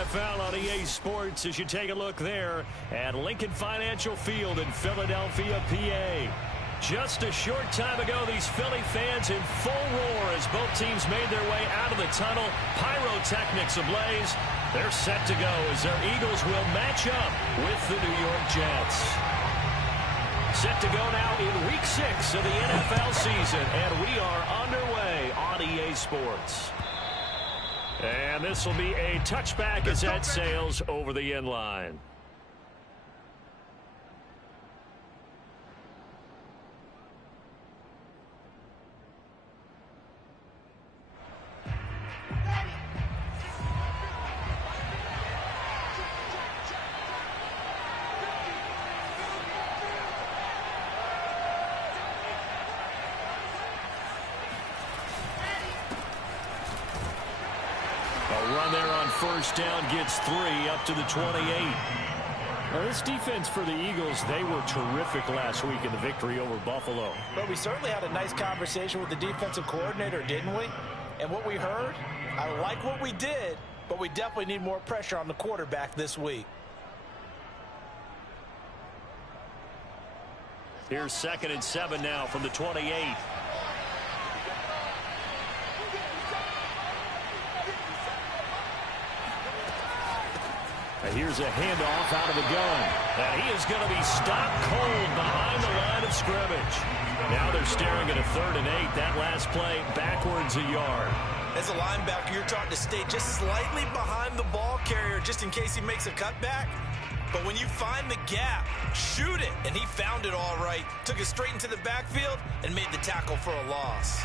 NFL on EA Sports as you take a look there at Lincoln Financial Field in Philadelphia, PA. Just a short time ago, these Philly fans in full roar as both teams made their way out of the tunnel. Pyrotechnics ablaze. They're set to go as their Eagles will match up with the New York Jets. Set to go now in Week 6 of the NFL season, and we are underway on EA Sports. And this will be a touchback as that sails over the end line. Run there on first down gets 3 up to the 28. Now this defense for the Eagles, they were terrific last week in the victory over Buffalo. But we certainly had a nice conversation with the defensive coordinator, didn't we? And what we heard, I like what we did, but we definitely need more pressure on the quarterback this week. Here's 2nd and 7 now from the 28. Here's a handoff out of the gun. And he is going to be stopped cold behind the line of scrimmage. Now they're staring at a 3rd and 8. That last play backwards a yard. As a linebacker, you're taught to stay just slightly behind the ball carrier just in case he makes a cutback. But when you find the gap, shoot it. And he found it all right. Took it straight into the backfield and made the tackle for a loss.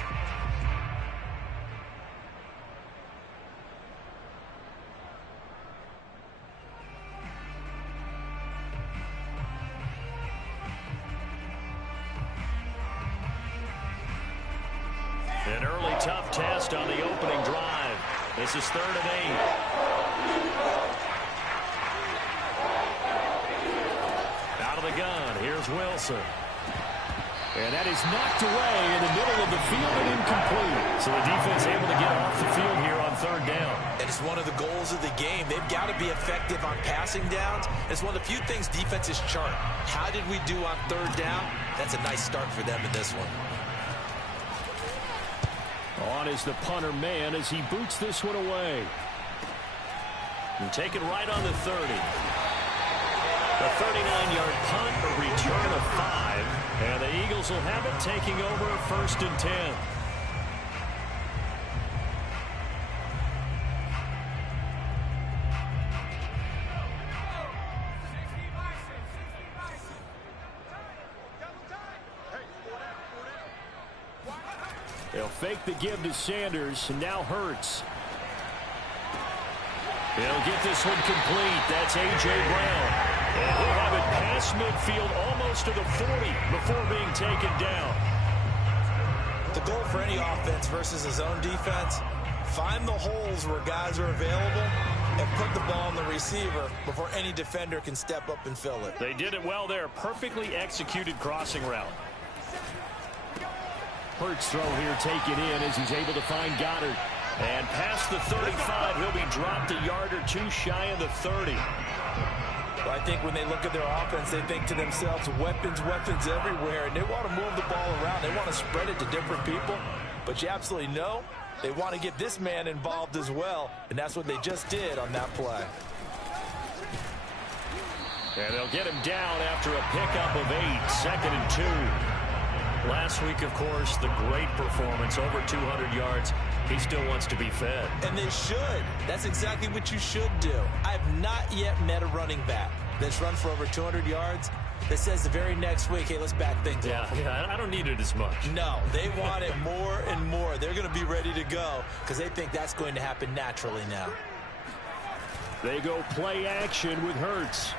An early tough test on the opening drive. This is 3rd and 8. Out of the gun, here's Wilson. And that is knocked away in the middle of the field and incomplete. So the defense able to get off the field here on 3rd down. And it's one of the goals of the game. They've got to be effective on passing downs. It's one of the few things defenses chart. How did we do on 3rd down? That's a nice start for them in this one. On is the punter man as he boots this one away. And taken right on the 30. A 39-yard punt, a return of 5. And the Eagles will have it taking over 1st and 10. They'll fake the give to Sanders, and now Hurts. He'll get this one complete. That's A.J. Brown. And he'll have it past midfield almost to the 40 before being taken down. The goal for any offense versus his own defense, find the holes where guys are available and put the ball on the receiver before any defender can step up and fill it. They did it well there. Perfectly executed crossing route. Hurts throw here taken in as he's able to find Goddard. And past the 35, he'll be dropped a yard or 2 shy of the 30. Well, I think when they look at their offense, they think to themselves, weapons, weapons everywhere. And they want to move the ball around. They want to spread it to different people. But you absolutely know they want to get this man involved as well. And that's what they just did on that play. And they'll get him down after a pickup of 8, 2nd and 2. Last week, of course, the great performance, over 200 yards. He still wants to be fed. And they should. That's exactly what you should do. I have not yet met a running back that's run for over 200 yards that says the very next week, hey, let's back things up. Yeah, I don't need it as much. No, they want it more and more. They're going to be ready to go because they think that's going to happen naturally now. They go play action with Hurts.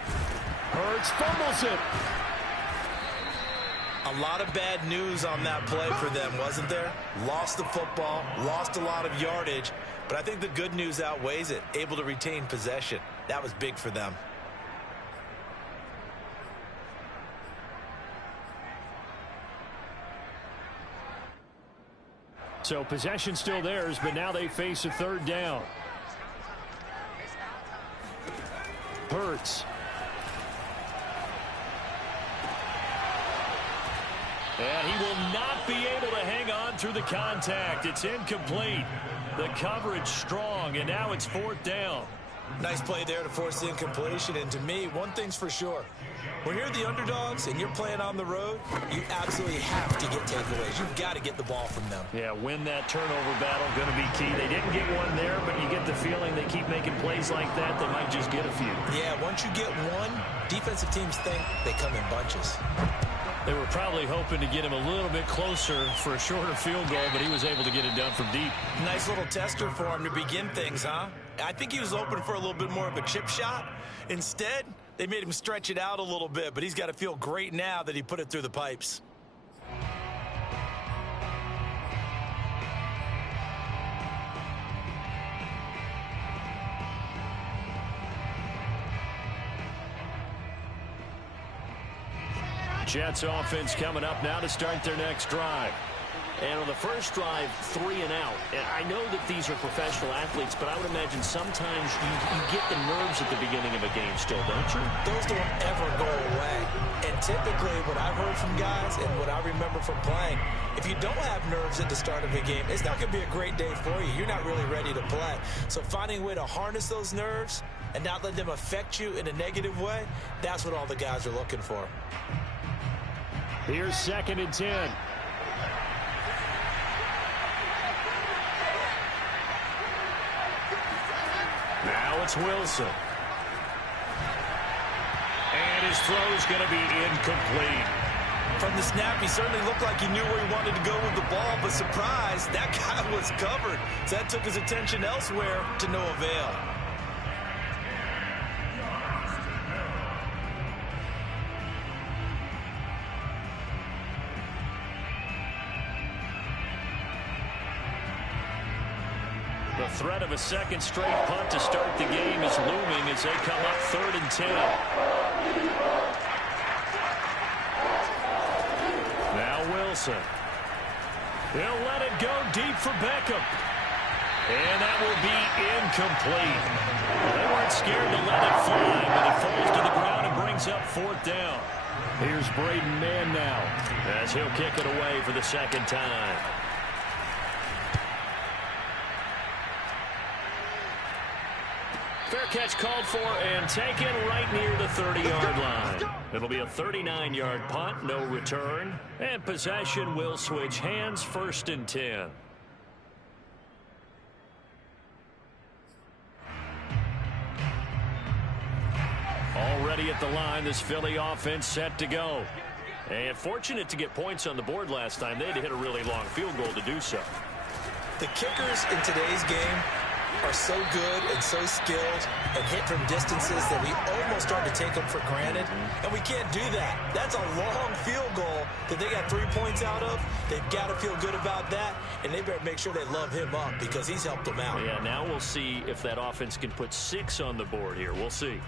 Hurts fumbles it. A lot of bad news on that play for them, wasn't there? Lost the football, lost a lot of yardage, but I think the good news outweighs it. Able to retain possession. That was big for them. So possession still theirs, but now they face a 3rd down. Hurts. And he will not be able to hang on through the contact. It's incomplete. The coverage strong, and now it's 4th down. Nice play there to force the incompletion. And to me, one thing's for sure. When you're the underdogs and you're playing on the road, you absolutely have to get takeaways. You've got to get the ball from them. Yeah, win that turnover battle, going to be key. They didn't get one there, but you get the feeling they keep making plays like that, they might just get a few. Yeah, once you get one, defensive teams think they come in bunches. They were probably hoping to get him a little bit closer for a shorter field goal, but he was able to get it done from deep. Nice little tester for him to begin things, huh? I think he was open for a little bit more of a chip shot. Instead, they made him stretch it out a little bit, but he's got to feel great now that he put it through the pipes. Jets offense coming up now to start their next drive. And on the first drive, 3 and out. And I know that these are professional athletes, but I would imagine sometimes you get the nerves at the beginning of a game still, don't you? Those don't ever go away. And typically what I've heard from guys and what I remember from playing, if you don't have nerves at the start of a game, it's not going to be a great day for you. You're not really ready to play. So finding a way to harness those nerves and not let them affect you in a negative way, that's what all the guys are looking for. Here's 2nd and 10. Now it's Wilson. And his throw's going to be incomplete. From the snap, he certainly looked like he knew where he wanted to go with the ball, but surprise, that guy was covered. So that took his attention elsewhere to no avail. The threat of a second straight punt to start the game is looming as they come up 3rd and 10. Now Wilson. He'll let it go deep for Beckham. And that will be incomplete. They weren't scared to let it fly, but it falls to the ground and brings up 4th down. Here's Braden Mann now as he'll kick it away for the 2nd time. Fair catch called for and taken right near the 30-yard line. It'll be a 39-yard punt, no return. And possession will switch hands, 1st and 10. Already at the line, this Philly offense set to go. And fortunate to get points on the board last time. They had to hit a really long field goal to do so. The kickers in today's game are so good and so skilled and hit from distances that we almost start to take them for granted. And we can't do that. That's a long field goal that they got 3 points out of. They've got to feel good about that, and they better make sure they love him up because he's helped them out. Yeah, now we'll see if that offense can put 6 on the board here. We'll see.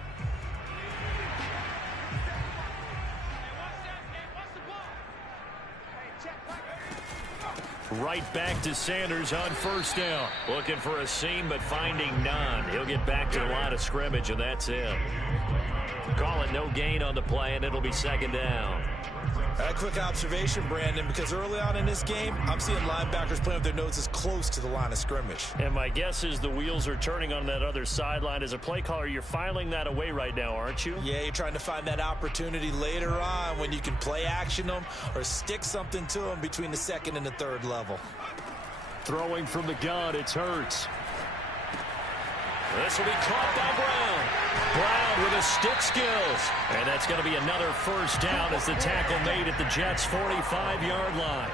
Right back to Sanders on 1st down. Looking for a seam, but finding none. He'll get back to the line of scrimmage, and that's it. Call it no gain on the play, and it'll be 2nd down. A quick observation, Brandon, because early on in this game, I'm seeing linebackers playing with their noses close to the line of scrimmage. And my guess is the wheels are turning on that other sideline. As a play caller, you're filing that away right now, aren't you? Yeah, you're trying to find that opportunity later on when you can play action them or stick something to them between the 2nd and the 3rd level. Throwing from the gun, it's Hurts. This will be caught by Brown. Brown with his stick skills. And that's going to be another 1st down as the tackle made at the Jets' 45-yard line.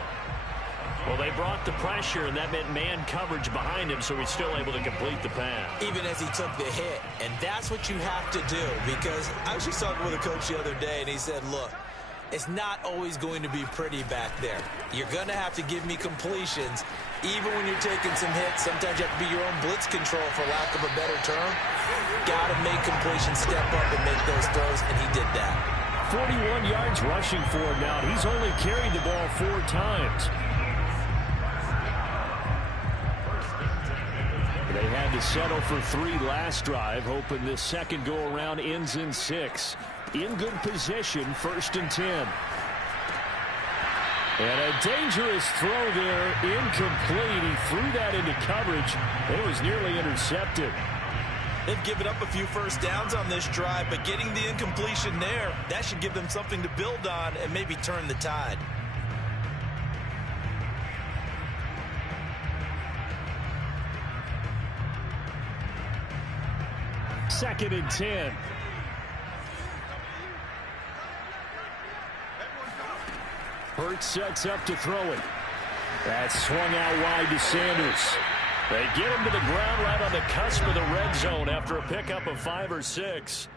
Well, they brought the pressure, and that meant man coverage behind him, so he's still able to complete the pass. Even as he took the hit. And that's what you have to do, because I was just talking with a coach the other day, and he said, look, it's not always going to be pretty back there. You're going to have to give me completions. Even when you're taking some hits, sometimes you have to be your own blitz control, for lack of a better term. Got to make completions, step up and make those throws, and he did that. 41 yards rushing for him now. He's only carried the ball 4 times. They had to settle for 3 last drive, hoping this second go-around ends in 6. In good position, 1st and 10. And a dangerous throw there, incomplete. He threw that into coverage. It was nearly intercepted. They've given up a few first downs on this drive, but getting the incompletion there, that should give them something to build on and maybe turn the tide. Second and 10. Hurts sets up to throw it. That's swung out wide to Sanders. They get him to the ground right on the cusp of the red zone after a pickup of 5 or 6.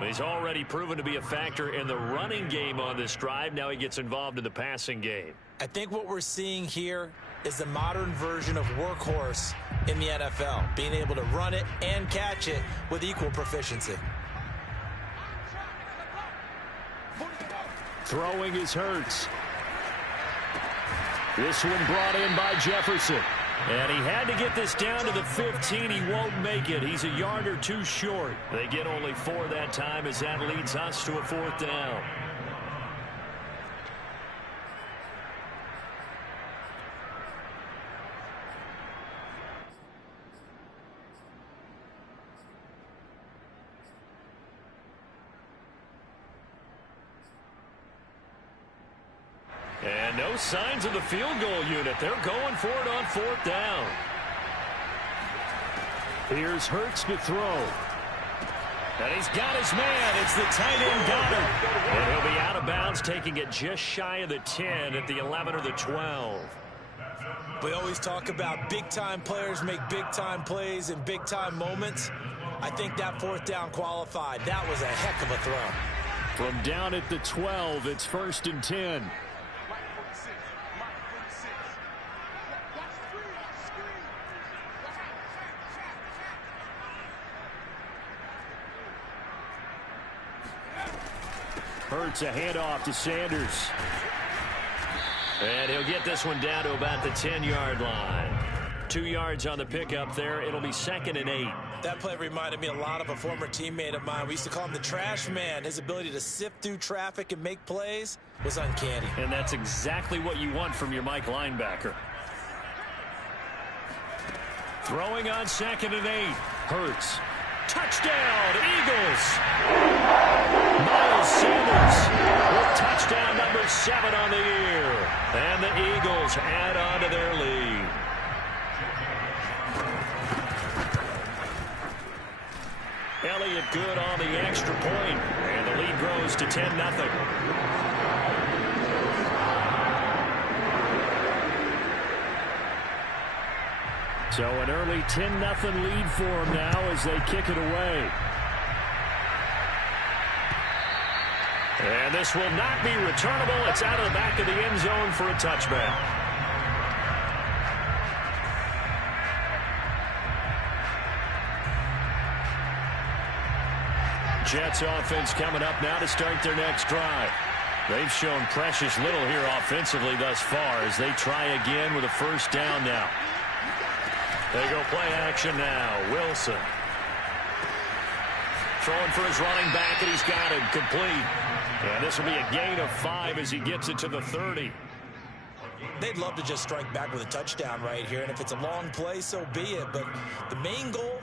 He's already proven to be a factor in the running game on this drive. Now he gets involved in the passing game. I think what we're seeing here is the modern version of workhorse in the NFL, being able to run it and catch it with equal proficiency. Throwing is Hurts. This one brought in by Jefferson. And he had to get this down to the 15. He won't make it. He's a yard or 2 short. They get only 4 that time as that leads us to a 4th down. And no signs of the field goal unit. They're going for it on 4th down. Here's Hurts to throw. And he's got his man. It's the tight end Goddard. And he'll be out of bounds, taking it just shy of the 10 at the 11 or the 12. We always talk about big-time players make big-time plays in big-time moments. I think that 4th down qualified. That was a heck of a throw. From down at the 12, it's 1st and 10. Hurts a handoff to Sanders. And he'll get this one down to about the 10-yard line. 2 yards on the pickup there. It'll be 2nd and 8. That play reminded me a lot of a former teammate of mine. We used to call him the trash man. His ability to sift through traffic and make plays was uncanny. And that's exactly what you want from your Mike linebacker. Throwing on 2nd and 8. Hurts. Touchdown, Eagles! Miles Sanders with touchdown number 7 on the year. And the Eagles add on to their lead. Elliott good on the extra point. And the lead grows to 10-0. So an early 10-0 lead for them now as they kick it away. And this will not be returnable. It's out of the back of the end zone for a touchback. Jets offense coming up now to start their next drive. They've shown precious little here offensively thus far as they try again with a 1st down now. They go play action now. Wilson. Throwing for his running back, and he's got it complete. And this will be a gain of 5 as he gets it to the 30. They'd love to just strike back with a touchdown right here, and if it's a long play, so be it. But the main goal,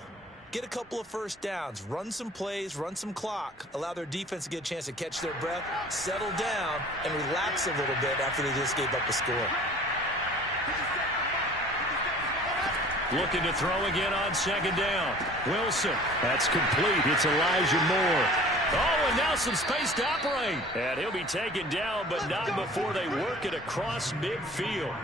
get a couple of 1st downs, run some plays, run some clock, allow their defense to get a chance to catch their breath, settle down, and relax a little bit after they just gave up a score. Looking to throw again on 2nd down. Wilson. That's complete. It's Elijah Moore. Oh, and now some space to operate. And he'll be taken down, but not before they work it across midfield.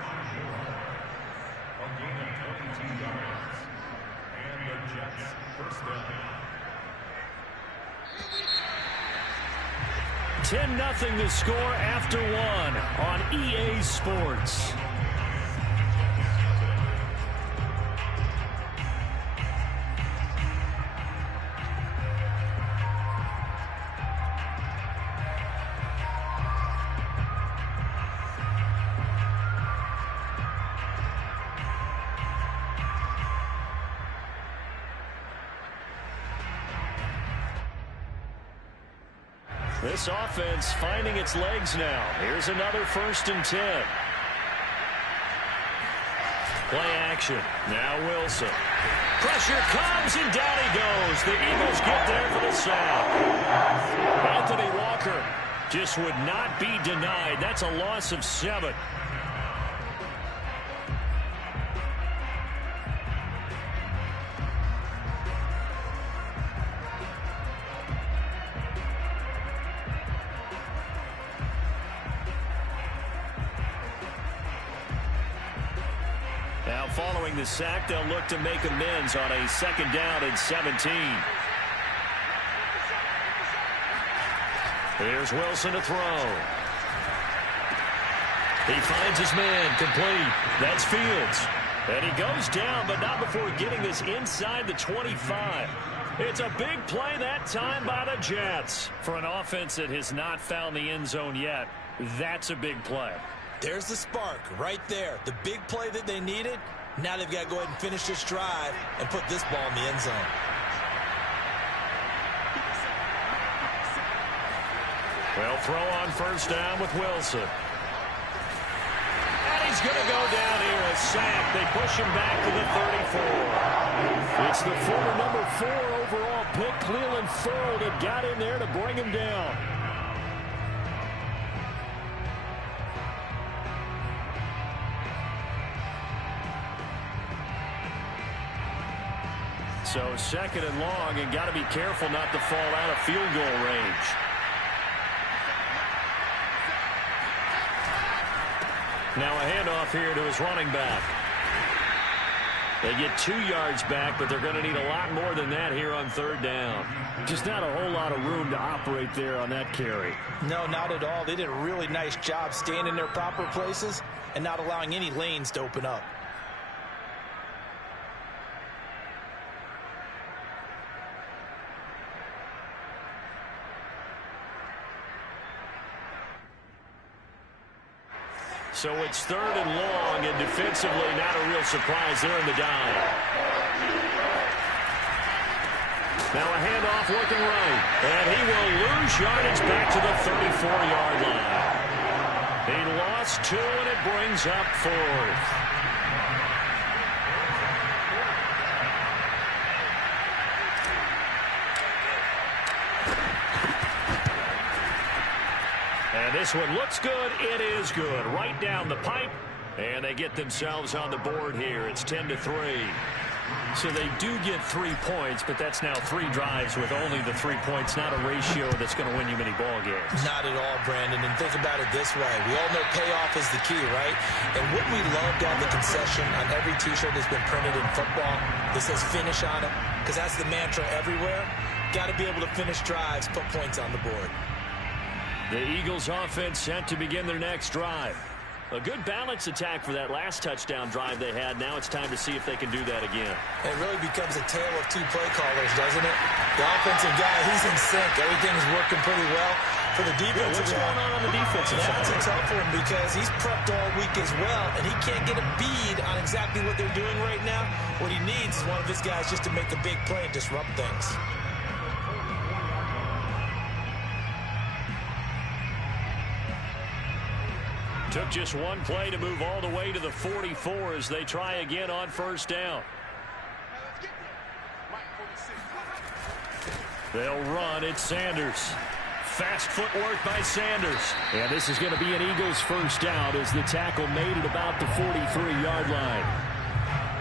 $10-0 the score after 1 on EA Sports. This offense finding its legs now. Here's another 1st and 10. Play action. Now Wilson. Pressure comes, and down he goes. The Eagles get there for the sack. Anthony Walker just would not be denied. That's a loss of 7. Now following the sack, they'll look to make amends on a 2nd down and 17. Here's Wilson to throw. He finds his man, complete. That's Fields. And he goes down, but not before getting this inside the 25. It's a big play that time by the Jets. For an offense that has not found the end zone yet, that's a big play. There's the spark right there. The big play that they needed. Now they've got to go ahead and finish this drive and put this ball in the end zone. Well, throw on 1st down with Wilson. And he's going to go down here, a sack. They push him back to the 34. It's the former number 4 overall pick, Cleveland Ferrell, that got in there to bring him down. So 2nd and long, and got to be careful not to fall out of field goal range. Now a handoff here to his running back. They get 2 yards back, but they're going to need a lot more than that here on 3rd down. Just not a whole lot of room to operate there on that carry. No, not at all. They did a really nice job staying in their proper places and not allowing any lanes to open up. So it's 3rd and long, and defensively not a real surprise there in the dive. Now a handoff working right, and he will lose yardage back to the 34-yard line. He lost 2, and it brings up 4th. And this one looks good. It is good. Right down the pipe. And they get themselves on the board here. It's 10-3. So they do get 3 points, but that's now 3 drives with only the 3 points, not a ratio that's going to win you many ball games. Not at all, Brandon. And think about it this way. We all know payoff is the key, right? And wouldn't we love to have the concession on every T-shirt that's been printed in football that says finish on it? Because that's the mantra everywhere. Got to be able to finish drives, put points on the board. The Eagles offense set to begin their next drive. A good balanced attack for that last touchdown drive they had. Now it's time to see if they can do that again. It really becomes a tale of 2 play callers, doesn't it? The offensive guy, he's in sync. Everything's working pretty well. For the defensive guy, what's going on the defensive side? That's a tough one because he's prepped all week as well, and he can't get a bead on exactly what they're doing right now. What he needs is one of his guys just to make a big play and disrupt things. Took just 1 play to move all the way to the 44 as they try again on 1st down. They'll run. It's Sanders. Fast footwork by Sanders. And this is going to be an Eagles 1st down as the tackle made it about the 43-yard line.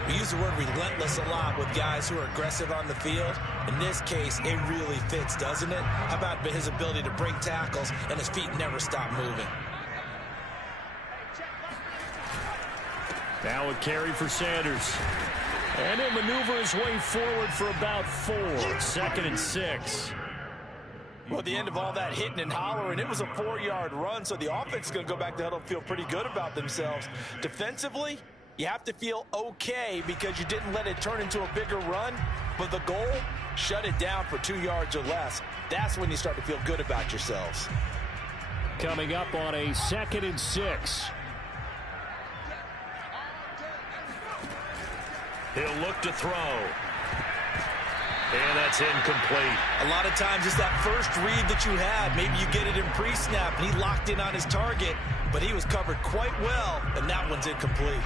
We use the word relentless a lot with guys who are aggressive on the field. In this case, it really fits, doesn't it? How about his ability to break tackles and his feet never stop moving? Now a carry for Sanders. And he'll maneuver his way forward for about 4. 2nd and 6. Well, at the end of all that hitting and hollering, it was a 4-yard run, so the offense is going to go back to huddle and feel pretty good about themselves. Defensively, you have to feel okay because you didn't let it turn into a bigger run, but the goal, shut it down for 2 yards or less. That's when you start to feel good about yourselves. Coming up on a 2nd and 6. He'll look to throw. And that's incomplete. A lot of times it's that first read that you have. Maybe you get it in pre-snap, and he locked in on his target, but he was covered quite well, and that one's incomplete.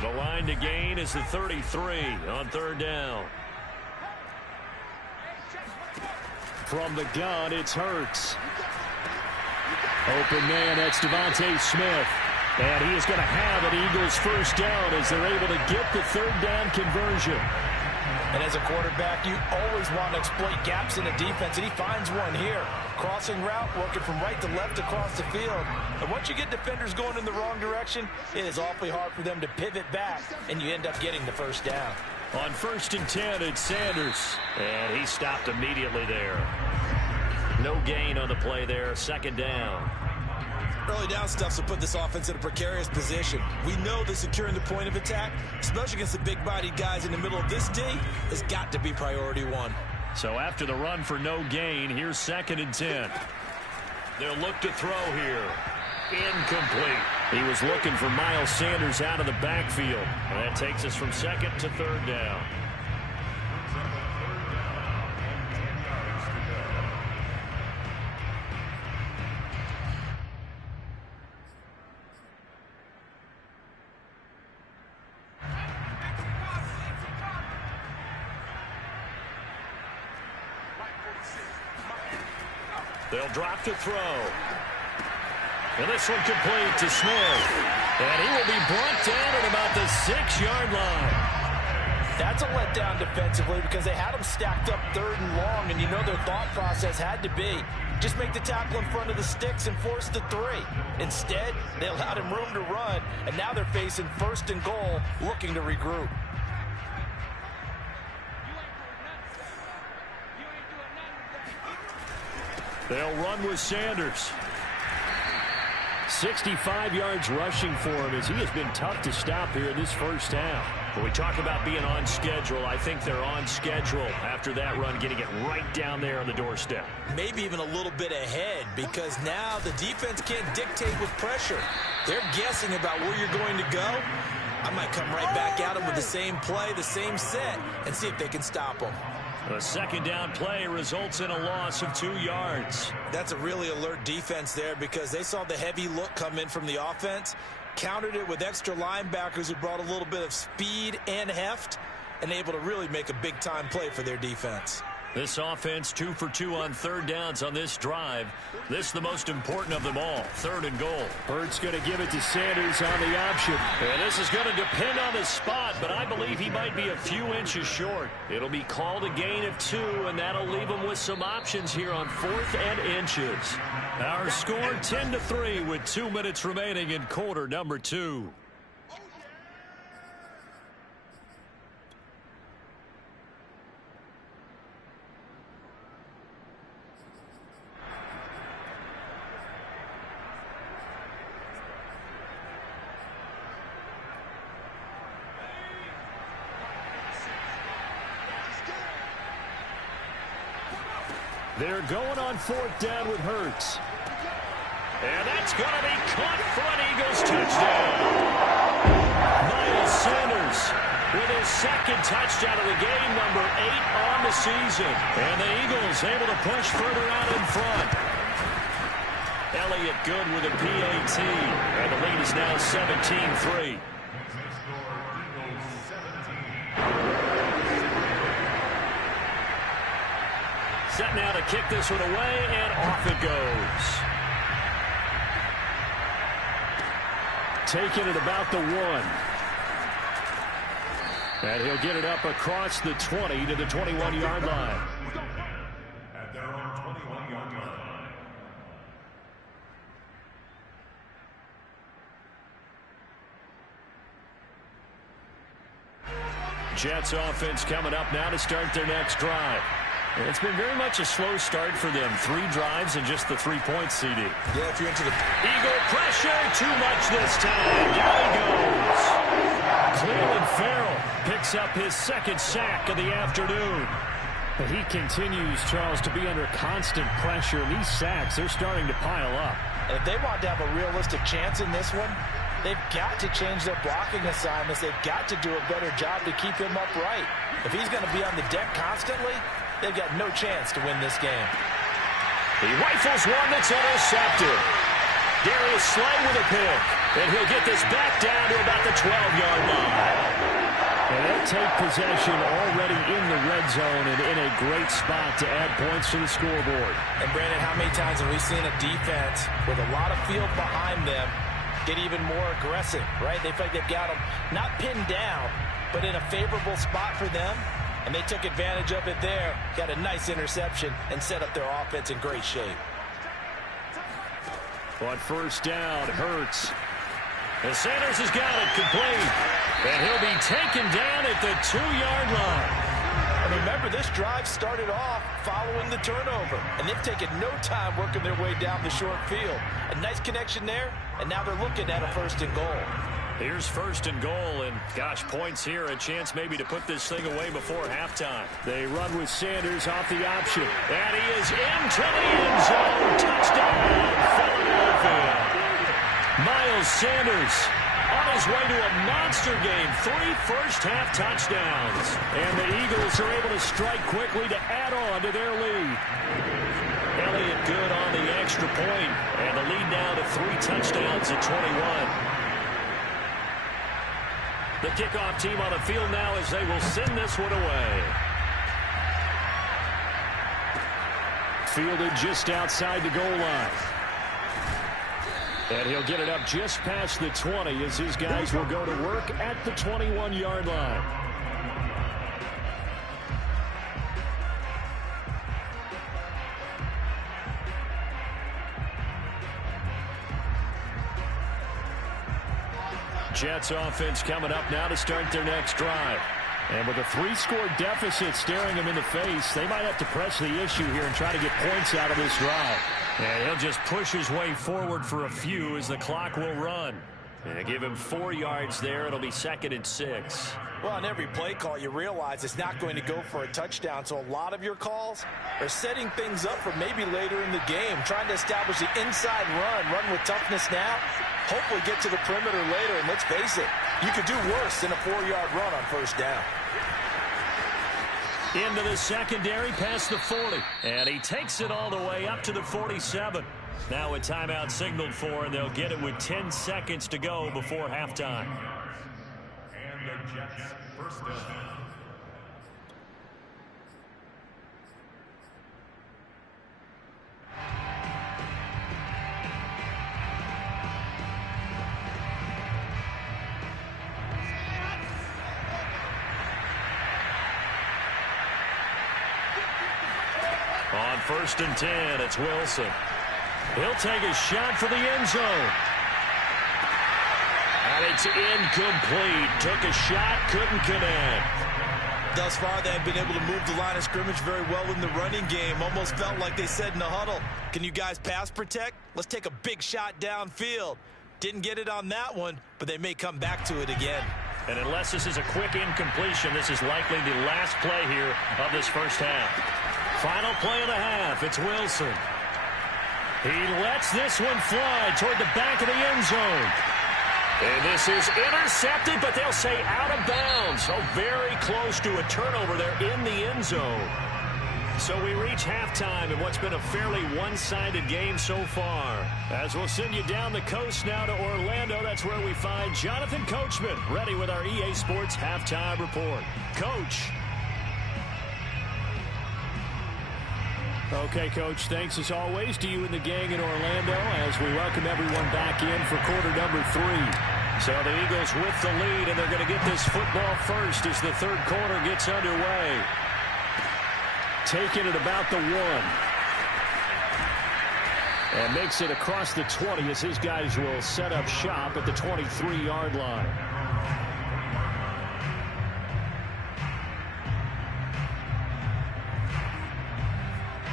The line to gain is the 33 on third down. From the gun, it's Hurts. Open man, that's Devontae Smith. And he is going to have an Eagles first down as they're able to get the third down conversion. And as a quarterback, you always want to exploit gaps in the defense, and he finds one here. Crossing route, working from right to left across the field. And once you get defenders going in the wrong direction, it is awfully hard for them to pivot back, and you end up getting the first down. On 1st and 10, it's Sanders. And he stopped immediately there. No gain on the play there, second down. Early down stuff will put this offense in a precarious position. We know that securing the point of attack, especially against the big-bodied guys in the middle of this D, has got to be priority one. So after the run for no gain, here's 2nd and 10. They'll look to throw here. Incomplete. He was looking for Miles Sanders out of the backfield. And that takes us from 2nd to 3rd down. They'll drop to throw. And this one complete to Smith. And he will be brought down at about the 6-yard line. That's a letdown defensively because they had him stacked up 3rd and long, and you know their thought process had to be just make the tackle in front of the sticks and force the 3. Instead, they allowed him room to run, and now they're facing 1st and goal, looking to regroup. They'll run with Sanders. 65 yards rushing for him as he has been tough to stop here in this first half. When we talk about being on schedule, I think they're on schedule after that run, getting it right down there on the doorstep. Maybe even a little bit ahead because now the defense can't dictate with pressure. They're guessing about where you're going to go. I might come right back at them with the same play, the same set, and see if they can stop them. A 2nd down play results in a loss of 2 yards. That's a really alert defense there because they saw the heavy look come in from the offense, countered it with extra linebackers who brought a little bit of speed and heft, and able to really make a big-time play for their defense. This offense 2 for 2 on 3rd downs on this drive. This the most important of them all, 3rd and goal. Hurts going to give it to Sanders on the option. And this is going to depend on the spot, but I believe he might be a few inches short. It'll be called a gain of 2, and that'll leave him with some options here on 4th and inches. Our score 10-3 with 2 minutes remaining in quarter number 2. They're going on 4th down with Hurts. And that's going to be caught for an Eagles touchdown. Miles Sanders with his 2nd touchdown of the game, number 8 on the season. And the Eagles able to push further out in front. Elliott good with a PAT. And the lead is now 17-3. Set now to kick this one away, and off it goes. Taking it about the 1. And he'll get it up across the 20 to the 21-yard line. At their own 21-yard line. Jets offense coming up now to start their next drive. It's been very much a slow start for them. 3 drives and just the 3-point CD. Yeah, if you're into the Eagle pressure, too much this time. Down he goes. Cleveland Farrell picks up his 2nd sack of the afternoon. He continues, Charles, to be under constant pressure, and these sacks, they're starting to pile up. And if they want to have a realistic chance in this one, they've got to change their blocking assignments. They've got to do a better job to keep him upright. If he's going to be on the deck constantly, they've got no chance to win this game. He rifles one that's intercepted. Darius Slay with a pick, and he'll get this back down to about the 12-yard line. And they'll take possession already in the red zone and in a great spot to add points to the scoreboard. And, Brandon, how many times have we seen a defense with a lot of field behind them get even more aggressive, right? They feel like they've got them not pinned down, but in a favorable spot for them, and they took advantage of it there, got a nice interception, and set up their offense in great shape. On first down, Hurts. And Sanders has got it complete. And he'll be taken down at the 2-yard line. And remember, this drive started off following the turnover. And they've taken no time working their way down the short field. A nice connection there, and now they're looking at a 1st and goal. Here's 1st and goal, and gosh, points here. A chance maybe to put this thing away before halftime. They run with Sanders off the option. And he is into the end zone. Touchdown, Philadelphia. Miles Sanders on his way to a monster game. 3 first-half touchdowns. And the Eagles are able to strike quickly to add on to their lead. Elliott good on the extra point, and the lead now to 3 touchdowns at 21. The kickoff team on the field now as they will send this one away. Fielded just outside the goal line. And he'll get it up just past the 20 as his guys will go to work at the 21-yard line. Jets offense coming up now to start their next drive. And with a 3-score deficit staring them in the face, they might have to press the issue here and try to get points out of this drive. And he'll just push his way forward for a few as the clock will run. And they give him 4 yards there. It'll be 2nd and 6. Well, on every play call, you realize it's not going to go for a touchdown. So a lot of your calls are setting things up for maybe later in the game, trying to establish the inside run with toughness now, hopefully get to the perimeter later. And let's face it, you could do worse than a 4-yard run on 1st down. Into the secondary past the 40. And he takes it all the way up to the 47. Now a timeout signaled for, and they'll get it with 10 seconds to go before halftime. And the Jets first down. On 1st and 10, it's Wilson. He'll take a shot for the end zone. And it's incomplete. Took a shot, couldn't connect. Thus far, they have been able to move the line of scrimmage very well in the running game. Almost felt like they said in the huddle, can you guys pass protect? Let's take a big shot downfield. Didn't get it on that one, but they may come back to it again. And unless this is a quick incompletion, this is likely the last play here of this first half. Final play of the half, it's Wilson. He lets this one fly toward the back of the end zone. And this is intercepted, but they'll say out of bounds. So very close to a turnover there in the end zone. So we reach halftime in what's been a fairly one-sided game so far. As we'll send you down the coast now to Orlando, that's where we find Jonathan Coachman, ready with our EA Sports Halftime Report. Coach. Okay, Coach, thanks as always to you and the gang in Orlando as we welcome everyone back in for quarter number 3. So the Eagles with the lead, and they're going to get this football first as the third quarter gets underway. Taking it about the 1. And makes it across the 20 as his guys will set up shop at the 23-yard line.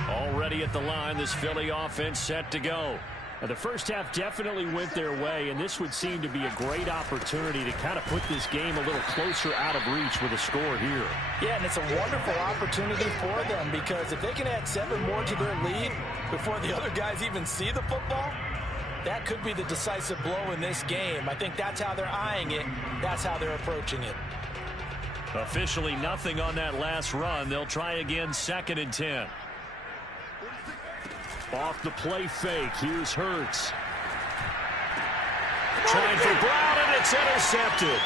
Already at the line, this Philly offense set to go. The first half definitely went their way, and this would seem to be a great opportunity to kind of put this game a little closer out of reach with a score here. Yeah, and it's a wonderful opportunity for them because if they can add 7 more to their lead before the other guys even see the football, that could be the decisive blow in this game. I think that's how they're eyeing it. That's how they're approaching it. Officially nothing on that last run. They'll try again, 2nd and 10. Off the play fake. Here's Hurts. Trying for Brown, and it's intercepted.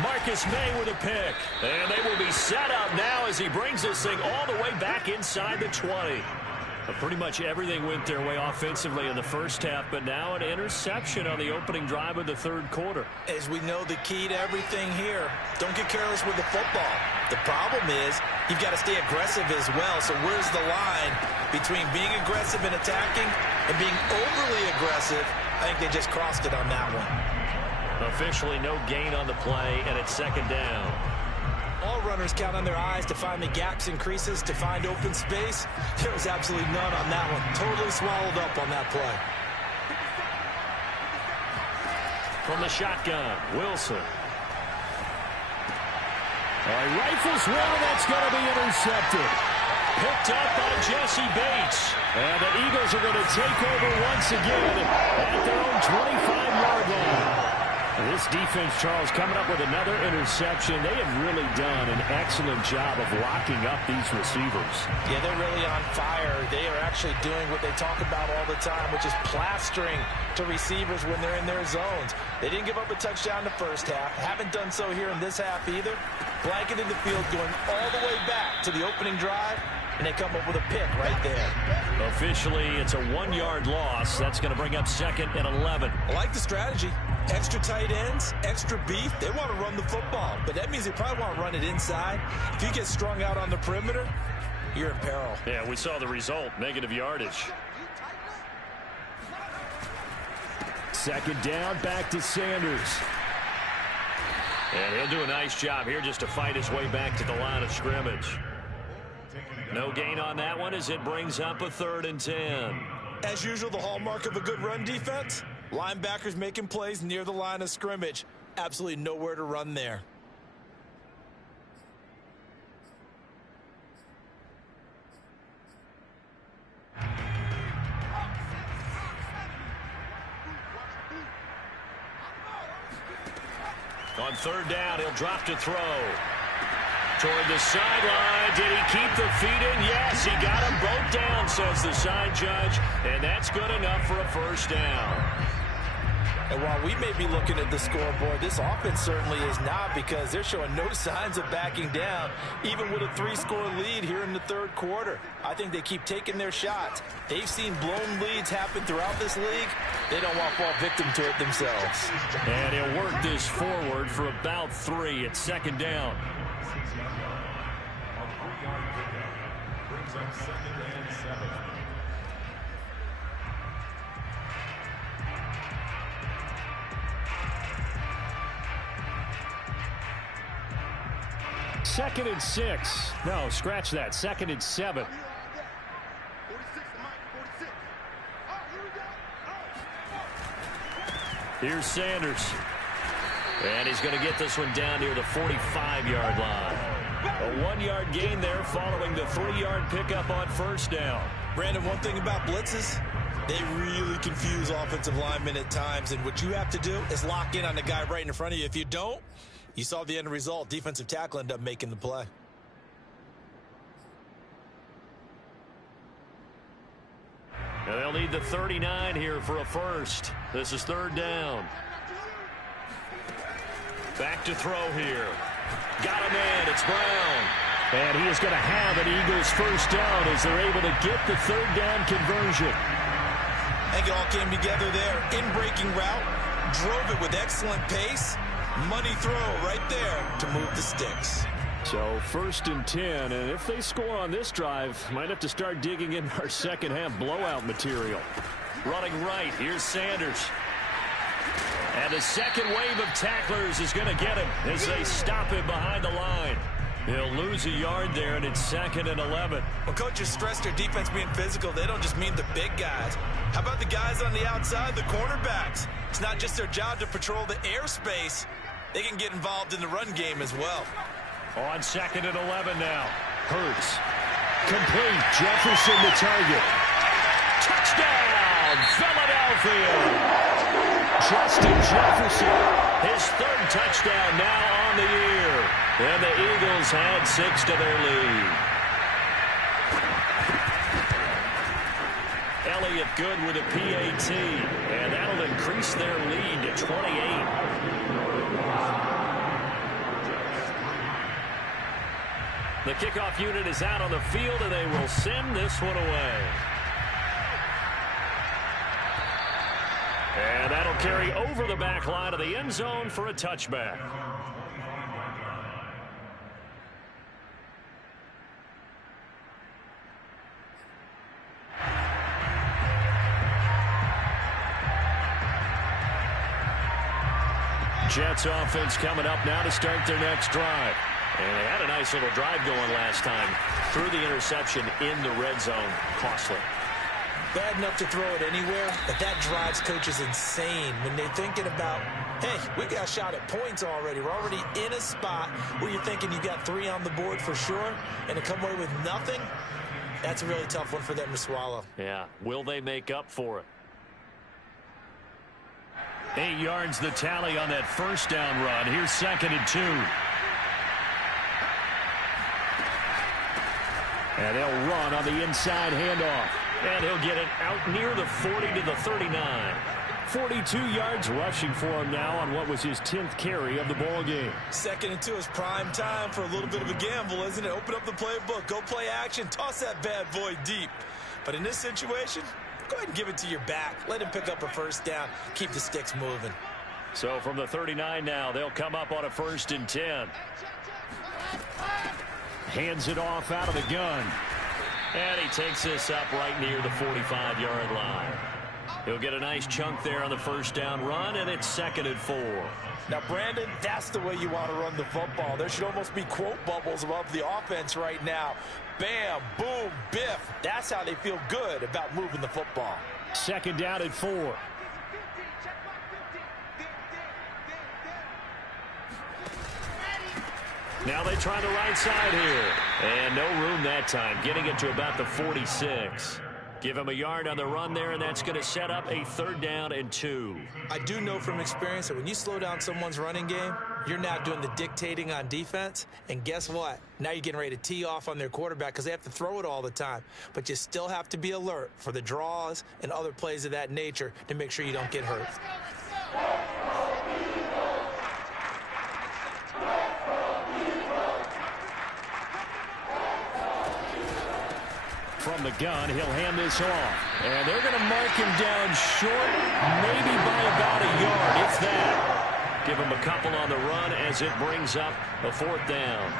Marcus May with a pick. And they will be set up now as he brings this thing all the way back inside the 20. But pretty much everything went their way offensively in the first half, but now an interception on the opening drive of the third quarter. As we know, the key to everything here, don't get careless with the football. The problem is you've got to stay aggressive as well. So where's the line between being aggressive and attacking and being overly aggressive? I think they just crossed it on that one. Officially no gain on the play, and it's 2nd down. All runners count on their eyes to find the gaps and creases, to find open space. There was absolutely none on that one. Totally swallowed up on that play. From the shotgun, Wilson. Rifles one, and that's going to be intercepted. Picked up by Jesse Bates. And the Eagles are going to take over once again at their own 25-yard line. This defense, Charles, coming up with another interception. They have really done an excellent job of locking up these receivers. Yeah, they're really on fire. They are actually doing what they talk about all the time, which is plastering to receivers when they're in their zones. They didn't give up a touchdown in the first half. Haven't done so here in this half either. Blanketed the field going all the way back to the opening drive, and they come up with a pick right there. Officially, it's a 1-yard loss. That's going to bring up 2nd and 11. I like the strategy. Extra tight ends, extra beef. They want to run the football, but that means they probably want to run it inside. If you get strung out on the perimeter, you're in peril. Yeah, we saw the result, negative yardage. 2nd down, back to Sanders. And he'll do a nice job here just to fight his way back to the line of scrimmage. No gain on that one as it brings up a 3rd and 10. As usual, the hallmark of a good run defense, linebackers making plays near the line of scrimmage. Absolutely nowhere to run there. On 3rd down, he'll drop to throw. Toward the sideline. Did he keep the feet in? Yes, he got them both down, says the side judge. And that's good enough for a 1st down. And while we may be looking at the scoreboard, this offense certainly is not, because they're showing no signs of backing down, even with a 3-score lead here in the third quarter. I think they keep taking their shots. They've seen blown leads happen throughout this league. They don't want to fall victim to it themselves. And he'll work this forward for about 3. It's 2nd down. Brings up 2nd and 7. Second and 6. No, scratch that. 2nd and 7. Here's Sanders. And he's going to get this one down near the 45-yard line. A 1-yard gain there following the 3-yard pickup on 1st down. Brandon, one thing about blitzes, they really confuse offensive linemen at times, and what you have to do is lock in on the guy right in front of you. If you don't, you saw the end result. Defensive tackle ended up making the play. And they'll need the 39 here for a 1st. This is 3rd down. Back to throw here. Got him in. It's Brown. And he is going to have an Eagles 1st down as they're able to get the 3rd down conversion. I think it all came together there. In-breaking route, drove it with excellent pace. Money throw right there to move the sticks. So 1st and 10, and if they score on this drive, might have to start digging in our second half blowout material. Running right, here's Sanders. And the second wave of tacklers is going to get him as they stop him behind the line. He'll lose a yard there, and it's 2nd and 11. When coaches stress their defense being physical, they don't just mean the big guys. How about the guys on the outside, the cornerbacks? It's not just their job to patrol the airspace. They can get involved in the run game as well. On 2nd and 11 now. Hurts. Complete. Jefferson the target. Touchdown, Philadelphia. Justin Jefferson. His 3rd touchdown now on the year. And the Eagles had 6 to their lead. Elliott good with a PAT. And that'll increase their lead to 28. The kickoff unit is out on the field, and they will send this one away. And that'll carry over the back line of the end zone for a touchback. Jets offense coming up now to start their next drive. And they had a nice little drive going last time. Threw the interception in the red zone. Costly. Bad enough to throw it anywhere, but that drives coaches insane when they're thinking about, hey, we got a shot at points already. We're already in a spot where you're thinking you got 3 on the board for sure, and to come away with nothing, that's a really tough one for them to swallow. Yeah, will they make up for it? 8 yards the tally on that first down run. Here's 2nd and 2. And they'll run on the inside handoff. And he'll get it out near the 40 to the 39. 42 yards rushing for him now on what was his 10th carry of the ball game. 2nd and 2 is prime time for a little bit of a gamble, isn't it? Open up the playbook, go play action, toss that bad boy deep. But in this situation, go ahead and give it to your back. Let him pick up a first down. Keep the sticks moving. So from the 39 now, they'll come up on a 1st and 10. Hands it off out of the gun. And he takes this up right near the 45-yard line. He'll get a nice chunk there on the first down run, and it's 2nd and 4. Now, Brandon, that's the way you want to run the football. There should almost be quote bubbles above the offense right now. Bam, boom, biff. That's how they feel good about moving the football. 2nd down and 4. Now they try the right side here. And no room that time. Getting it to about the 46. Give him a yard on the run there, and that's going to set up a 3rd down and 2. I do know from experience that when you slow down someone's running game, you're now doing the dictating on defense. And guess what? Now you're getting ready to tee off on their quarterback because they have to throw it all the time. But you still have to be alert for the draws and other plays of that nature to make sure you don't get hurt. From the gun, he'll hand this off. And they're going to mark him down short, maybe by about a yard, if that. Give him a couple on the run as it brings up a 4th down.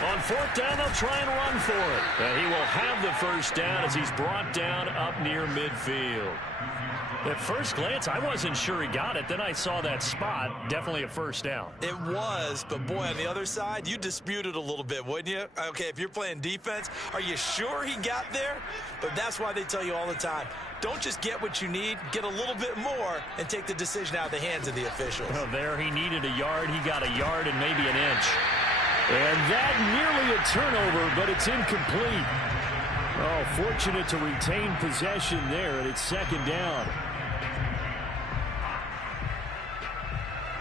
On 4th down, they'll try and run for it. And he will have the first down as he's brought down up near midfield. At first glance, I wasn't sure he got it. Then I saw that spot. Definitely a first down. It was, but boy, on the other side, you dispute it a little bit, wouldn't you? Okay, if you're playing defense, are you sure he got there? But that's why they tell you all the time, don't just get what you need, get a little bit more, and take the decision out of the hands of the officials. Well, there he needed a yard. He got a yard and maybe an inch. And that nearly a turnover, but it's incomplete. Oh, fortunate to retain possession there, and it's 2nd down.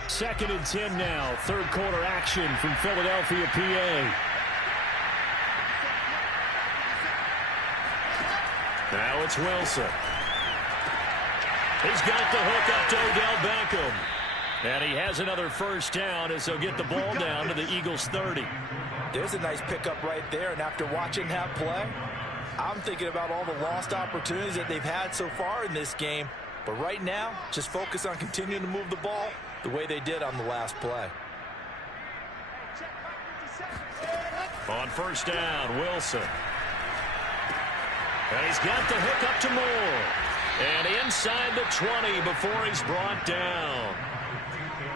2nd and 10 now. 3rd quarter action from Philadelphia, PA. Now it's Wilson. He's got the hook up to Odell Beckham. And he has another first down as they'll get the ball down to the Eagles' 30. There's a nice pickup right there, and after watching that play, I'm thinking about all the lost opportunities that they've had so far in this game. But right now, just focus on continuing to move the ball the way they did on the last play. On first down, Wilson. And he's got the hook up to Moore. And inside the 20 before he's brought down.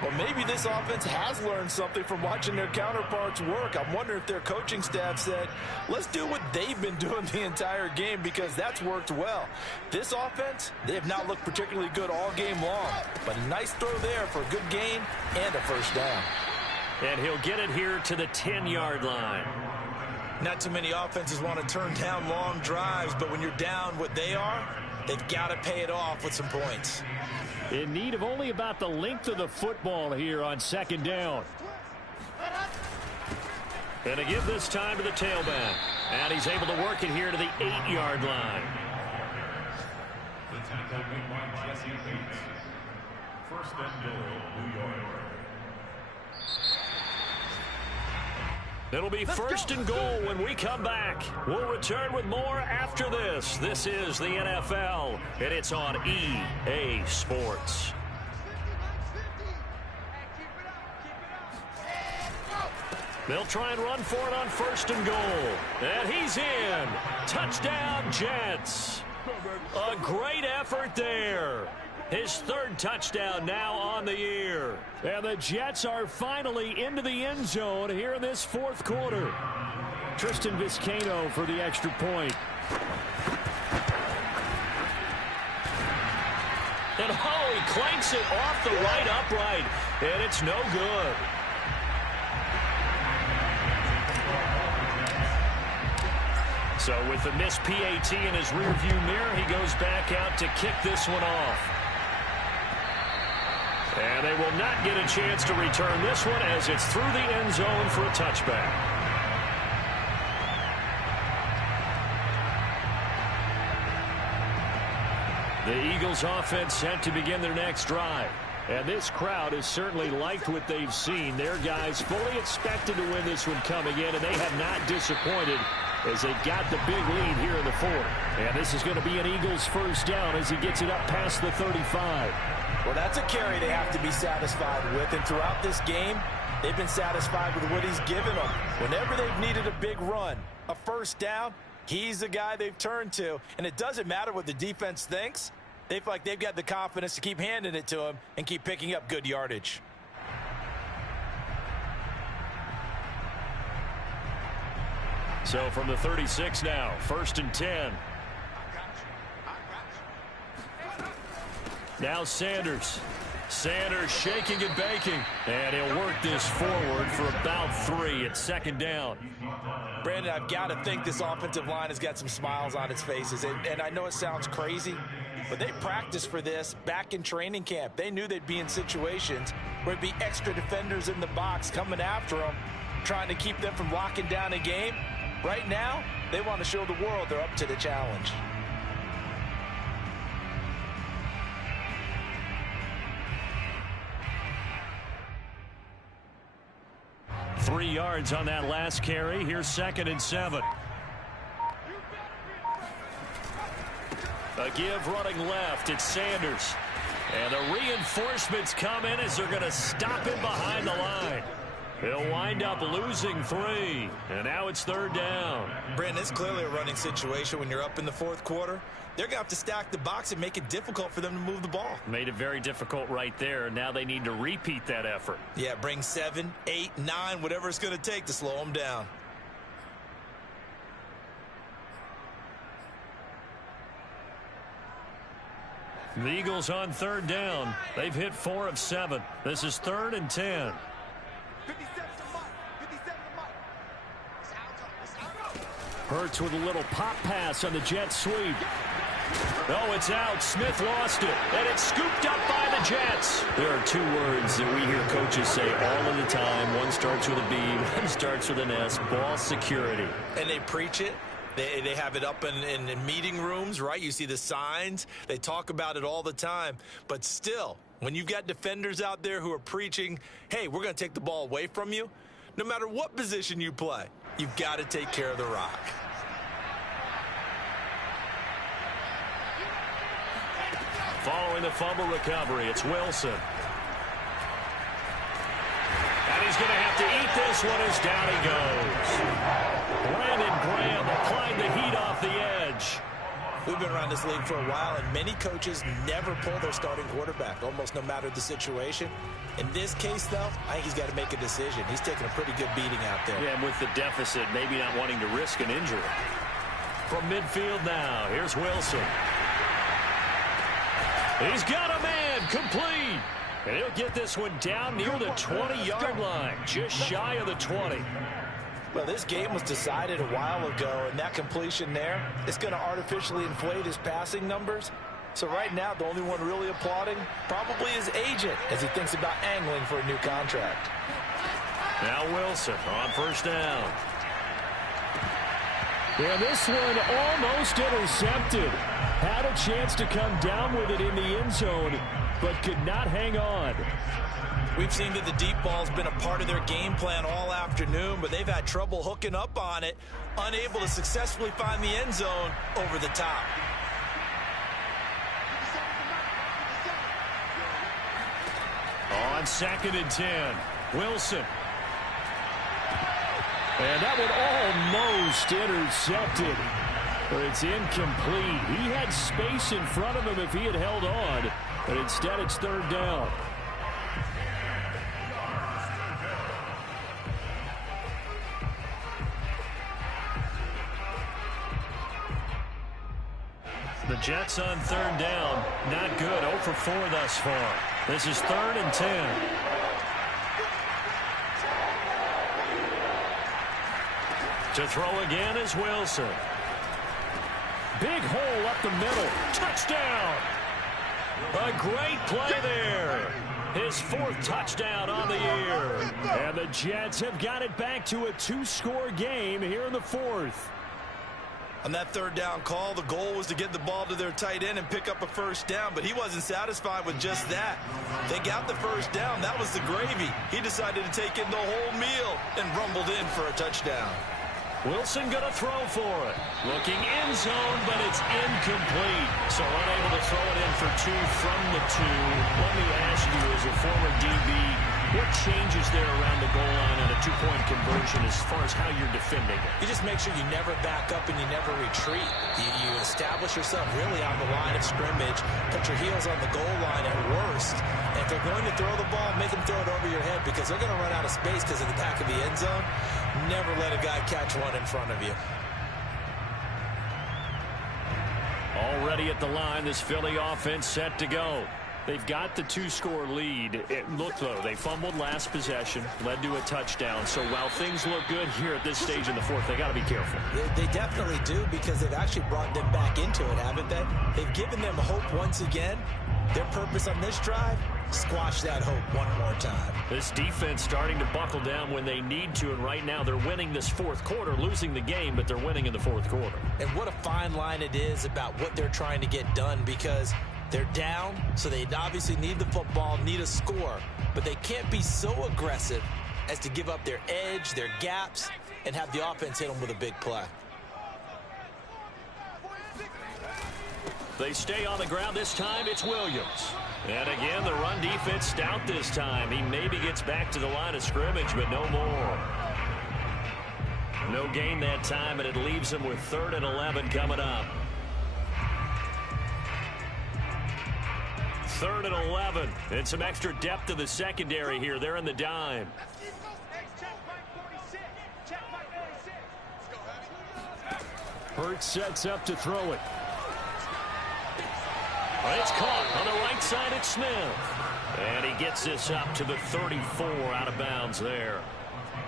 Well, maybe this offense has learned something from watching their counterparts work. I'm wondering if their coaching staff said, let's do what they've been doing the entire game, because that's worked well. This offense, they have not looked particularly good all game long. But a nice throw there for a good gain and a first down. And he'll get it here to the 10-yard line. Not too many offenses want to turn down long drives, but when you're down what they are, they've got to pay it off with some points. In need of only about the length of the football here on second down. And to give this time to the tailback. And he's able to work it here to the 8-yard line. The tackle made by Jesse Bates. First and goal, New York. It'll be first and goal when we come back. We'll return with more after this. This is the NFL, and it's on EA Sports. They'll try and run for it on first and goal. And he's in. Touchdown, Jets. A great effort there. His third touchdown now on the year. And the Jets are finally into the end zone here in this fourth quarter. Tristan Vizcaino for the extra point. And he clanks it off the right upright. And it's no good. So with the missed PAT in his rearview mirror, he goes back out to kick this one off. And they will not get a chance to return this one as it's through the end zone for a touchback. The Eagles offense set to begin their next drive. And this crowd has certainly liked what they've seen. Their guys fully expected to win this one coming in, and they have not disappointed as they got the big lead here in the fourth. And this is going to be an Eagles first down as he gets it up past the 35. Well, that's a carry they have to be satisfied with. And throughout this game, they've been satisfied with what he's given them. Whenever they've needed a big run, a first down, he's the guy they've turned to. And it doesn't matter what the defense thinks. They feel like they've got the confidence to keep handing it to him and keep picking up good yardage. So from the 36 now, first and 10. Now Sanders. Sanders shaking and baking. And he'll work this forward for about 3 at second down. Brandon, I've got to think this offensive line has got some smiles on its faces. And I know it sounds crazy, but they practiced for this back in training camp. They knew they'd be in situations where it'd be extra defenders in the box coming after them, trying to keep them from locking down a game. Right now, they want to show the world they're up to the challenge. Three yards on that last carry. Here's second and 7. A give running left. It's Sanders. And the reinforcements come in as they're going to stop him behind the line. He'll wind up losing 3. And now it's third down. Brandon, it's clearly a running situation when you're up in the fourth quarter. They're going to have to stack the box and make it difficult for them to move the ball. Made it very difficult right there. Now they need to repeat that effort. Yeah, bring 7, 8, 9, whatever it's going to take to slow them down. The Eagles on third down. They've hit 4 of 7. This is third and 10. Hurts with a little pop pass on the jet sweep. Oh, it's out. Smith lost it. And it's scooped up by the Jets. There are 2 words that we hear coaches say all of the time. One starts with a B, one starts with an S. Ball security. And they preach it. They have it up in meeting rooms, right? You see the signs. They talk about it all the time. But still, when you've got defenders out there who are preaching, hey, we're going to take the ball away from you, no matter what position you play, you've got to take care of the rock. Following the fumble recovery, it's Wilson. And he's going to have to eat this one as down he goes. Brandon Graham applied the heat off the edge. We've been around this league for a while, and many coaches never pull their starting quarterback, almost no matter the situation. In this case, though, I think he's got to make a decision. He's taking a pretty good beating out there. Yeah, and with the deficit, maybe not wanting to risk an injury. From midfield now, here's Wilson. He's got a man, complete. And he'll get this one down near the 20-yard line, just shy of the 20. Well, this game was decided a while ago, and that completion there, it's going to artificially inflate his passing numbers. So right now, the only one really applauding probably his agent as he thinks about angling for a new contract. Now Wilson on first down. Yeah, this one almost intercepted. Had a chance to come down with it in the end zone, but could not hang on. We've seen that the deep ball's been a part of their game plan all afternoon, but they've had trouble hooking up on it, unable to successfully find the end zone over the top. On 2nd and 10, Wilson. And that one almost intercepted, but it's incomplete. He had space in front of him if he had held on, but instead it's 3rd down. The Jets on 3rd down. Not good. 0 for 4 thus far. This is 3rd and 10. To throw again is Wilson. Big hole up the middle. Touchdown. A great play there. His 4th touchdown on the year. And the Jets have got it back to a 2-score game here in the 4th. On that 3rd down call, the goal was to get the ball to their tight end and pick up a 1st down, but he wasn't satisfied with just that. They got the 1st down. That was the gravy. He decided to take in the whole meal and rumbled in for a touchdown. Wilson going to throw for it. Looking end zone, but it's incomplete. So unable to throw it in for 2 from the 2. Let me ask you, as a former DB, what changes there around the goal line on a 2-point conversion as far as how you're defending it? You just make sure you never back up and you never retreat. You establish yourself really on the line of scrimmage, put your heels on the goal line at worst. And if they're going to throw the ball, make them throw it over your head because they're going to run out of space because of the back of the end zone. Never let a guy catch one in front of you. Already at the line, this Philly offense set to go. They've got the 2-score lead. Look, though, they fumbled last possession, led to a touchdown. So while things look good here at this stage in the 4th, they got to be careful. They definitely do because they've actually brought them back into it, haven't they? They've given them hope once again. Their purpose on this drive, squash that hope one more time. This defense starting to buckle down when they need to, and right now they're winning this 4th quarter, losing the game, but they're winning in the 4th quarter. And what a fine line it is about what they're trying to get done because they're down, so they obviously need the football, need a score, but they can't be so aggressive as to give up their edge, their gaps, and have the offense hit them with a big play. They stay on the ground this time. It's Williams. And again, the run defense stout this time. He maybe gets back to the line of scrimmage, but no more. No gain that time, and it leaves him with 3rd and 11 coming up. 3rd and 11. And some extra depth to the secondary here. They're in the dime. Hurts sets up to throw it. It's caught on the right side. It's Smith. And he gets this up to the 34 out of bounds there.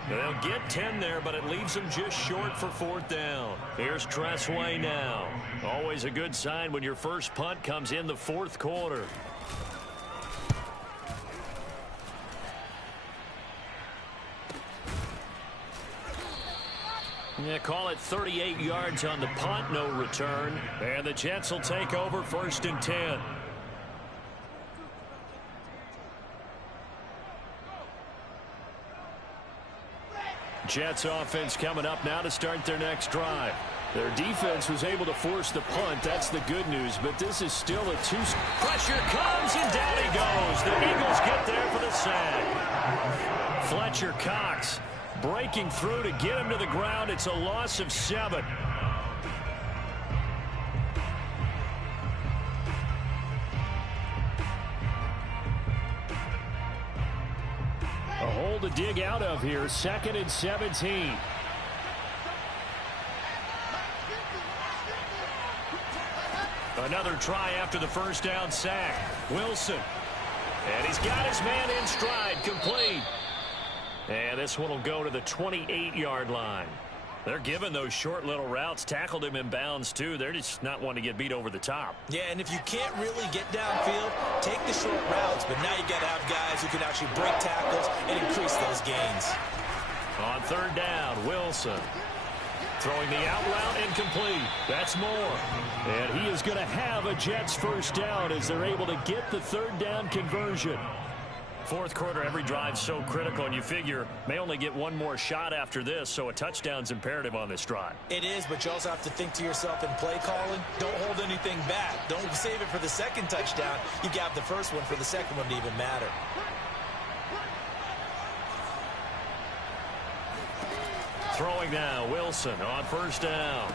They'll get 10 there, but it leaves them just short for 4th down. Here's Tressway now. Always a good sign when your first punt comes in the 4th quarter. Yeah, call it 38 yards on the punt, no return. And the Jets will take over 1st and 10. Jets offense coming up now to start their next drive. Their defense was able to force the punt. That's the good news, but this is still a 2. Pressure comes, and down he goes. The Eagles get there for the sack. Fletcher Cox breaking through to get him to the ground. It's a loss of 7. A hole to dig out of here. 2nd and 17. Another try after the first down sack. Wilson. And he's got his man in stride. Complete. And this one will go to the 28-yard line. They're giving those short little routes. Tackled him in bounds, too. They're just not wanting to get beat over the top. Yeah, and if you can't really get downfield, take the short routes. But now you got to have guys who can actually break tackles and increase those gains. On 3rd down, Wilson. Throwing the out route incomplete. That's Moore. And he is going to have a Jets first down as they're able to get the 3rd down conversion. 4th quarter, every drive so critical, and you figure may only get one more shot after this, so a touchdown's imperative on this drive. It is, but you also have to think to yourself in play calling, don't hold anything back. Don't save it for the 2nd touchdown. You got the first one for the 2nd one to even matter. Throwing now, Wilson on 1st down.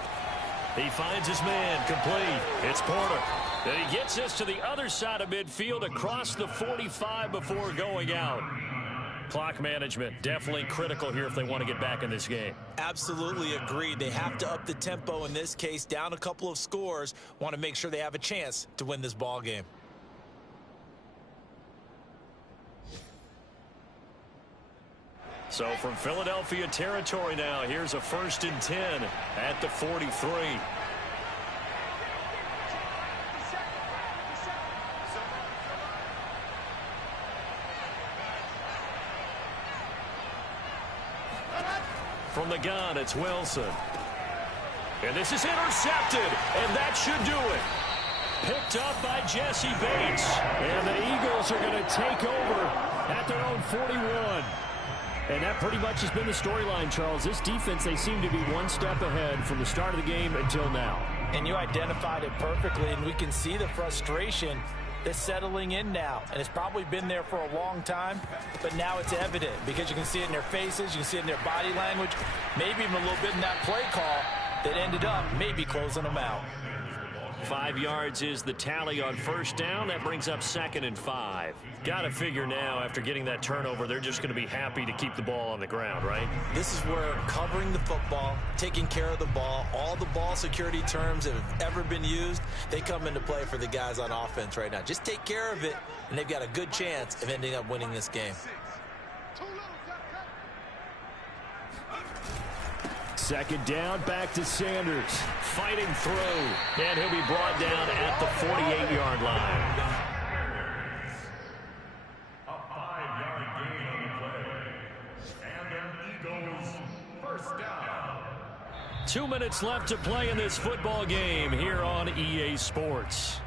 He finds his man, complete. It's Porter. And he gets this to the other side of midfield across the 45 before going out. Clock management definitely critical here if they want to get back in this game. Absolutely agreed. They have to up the tempo in this case, down a couple of scores. Want to make sure they have a chance to win this ball game. So from Philadelphia territory now, here's a 1st and 10 at the 43. From the gun, it's Wilson. And this is intercepted, and that should do it. Picked up by Jesse Bates. And the Eagles are going to take over at their own 41. And that pretty much has been the storyline, Charles. This defense, they seem to be one step ahead from the start of the game until now. And you identified it perfectly, and we can see the frustration that's settling in now. And it's probably been there for a long time, but now it's evident because you can see it in their faces, you can see it in their body language, maybe even a little bit in that play call that ended up maybe closing them out. 5 yards is the tally on 1st down. That brings up 2nd and 5. Got to figure now, after getting that turnover, they're just going to be happy to keep the ball on the ground, right? This is where covering the football, taking care of the ball, all the ball security terms that have ever been used, they come into play for the guys on offense right now. Just take care of it, and they've got a good chance of ending up winning this game. 2nd down, back to Sanders. Fighting through, and he'll be brought down at the 48-yard line. A 5-yard gain on the play. And an Eagles first down. 2 minutes left to play in this football game here on EA Sports.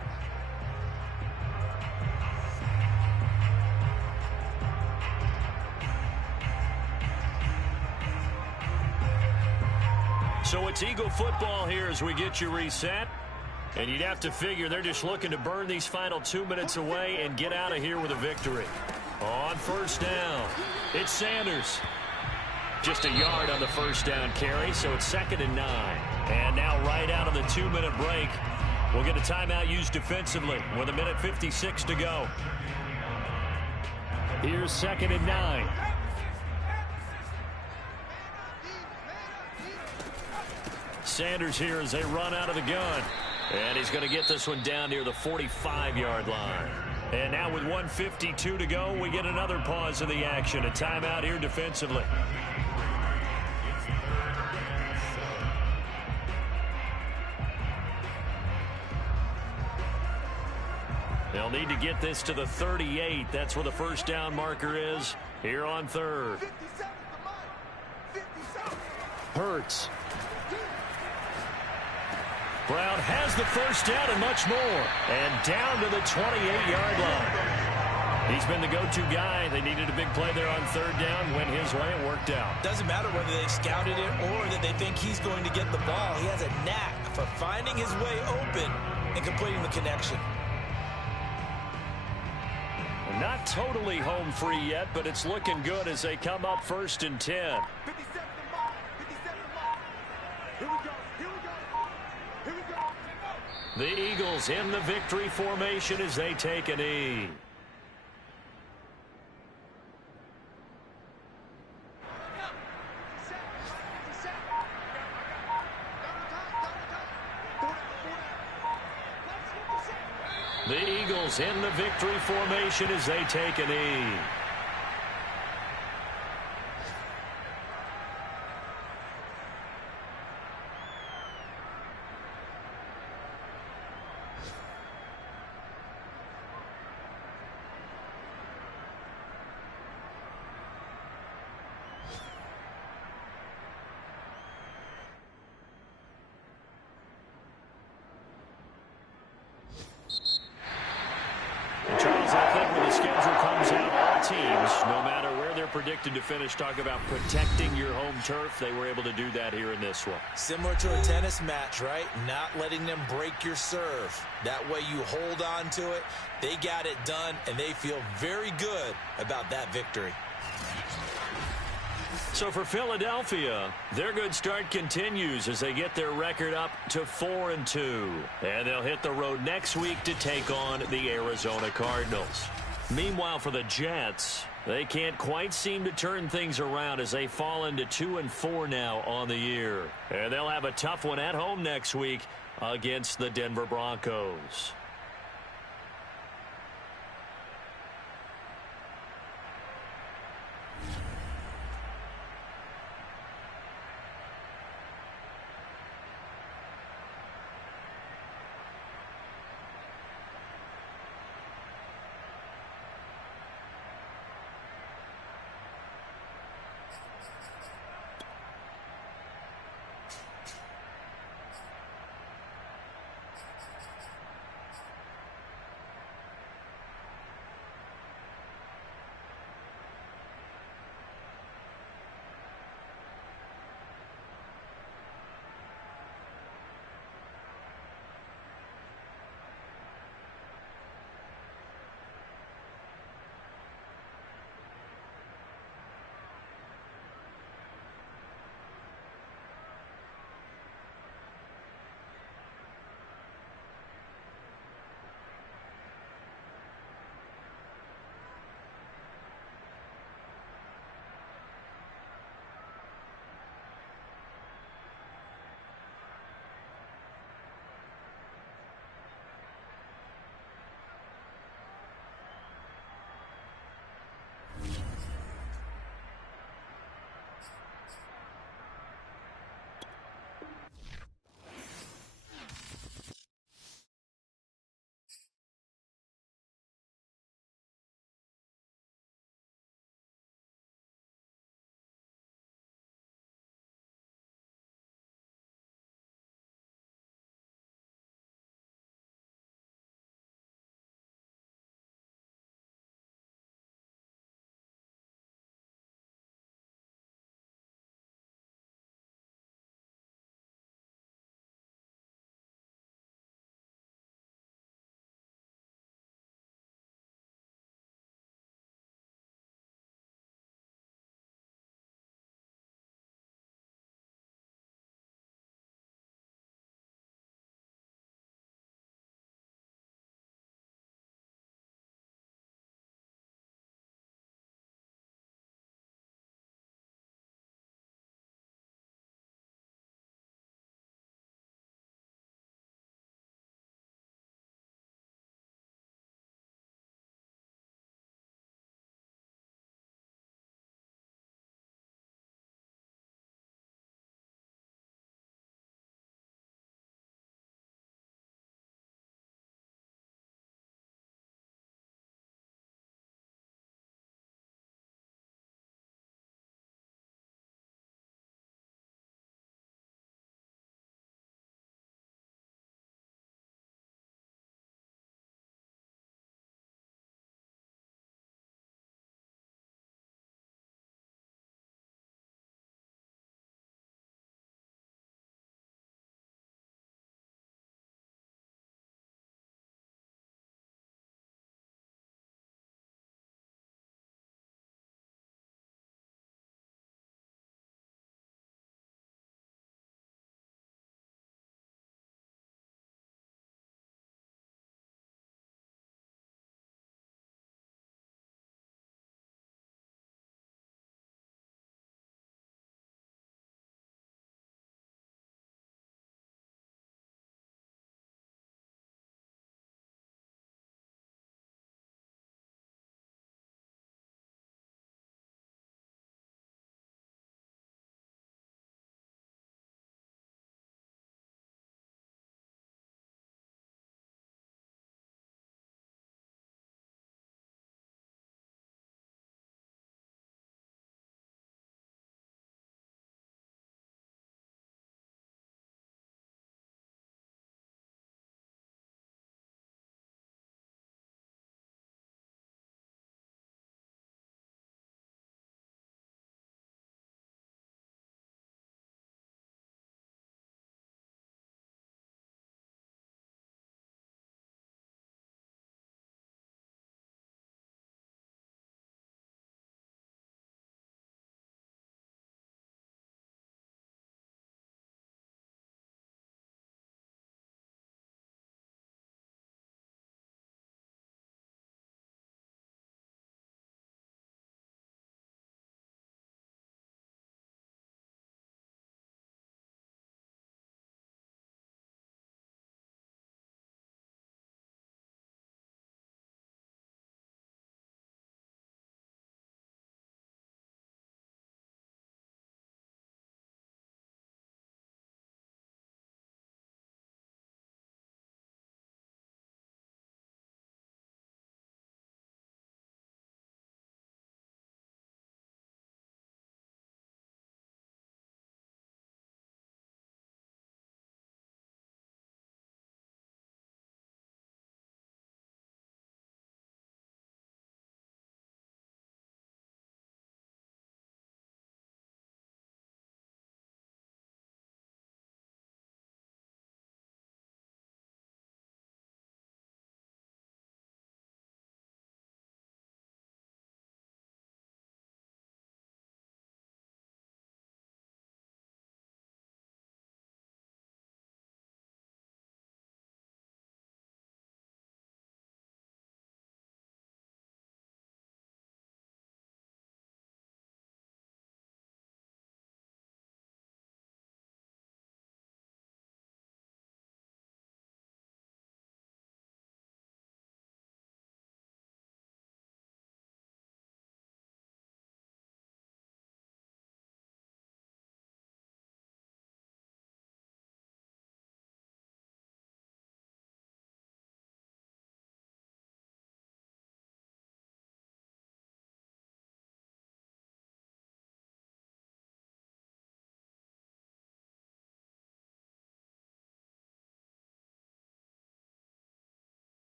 So it's Eagle football here as we get you reset. And you'd have to figure they're just looking to burn these final 2 minutes away and get out of here with a victory. On 1st down, it's Sanders. Just a yard on the 1st down carry, so it's 2nd and 9. And now right out of the 2-minute break, we'll get a timeout used defensively with 1:56 to go. Here's 2nd and 9. Sanders here as they run out of the gun. And he's going to get this one down near the 45-yard line. And now with 1:52 to go, we get another pause in the action. A timeout here defensively. They'll need to get this to the 38. That's where the 1st down marker is here on 3rd. Hurts. Brown has the 1st down and much more. And down to the 28-yard line. He's been the go-to guy. They needed a big play there on 3rd down. Went his way. It worked out. Doesn't matter whether they scouted it or that they think he's going to get the ball. He has a knack for finding his way open and completing the connection. Not totally home free yet, but it's looking good as they come up 1st and 10. 57 Here we go. Here we go. The Eagles in the victory formation as they take a knee. The Eagles in the victory formation as they take a knee. Charles, I think when the schedule comes out, all teams, no matter where they're predicted to finish, talk about protecting your home turf. They were able to do that here in this one. Similar to a tennis match, right? Not letting them break your serve. That way you hold on to it. They got it done, and they feel very good about that victory. So for Philadelphia, their good start continues as they get their record up to 4-2. And they'll hit the road next week to take on the Arizona Cardinals. Meanwhile, for the Jets, they can't quite seem to turn things around as they fall into 2-4 now on the year. And they'll have a tough one at home next week against the Denver Broncos.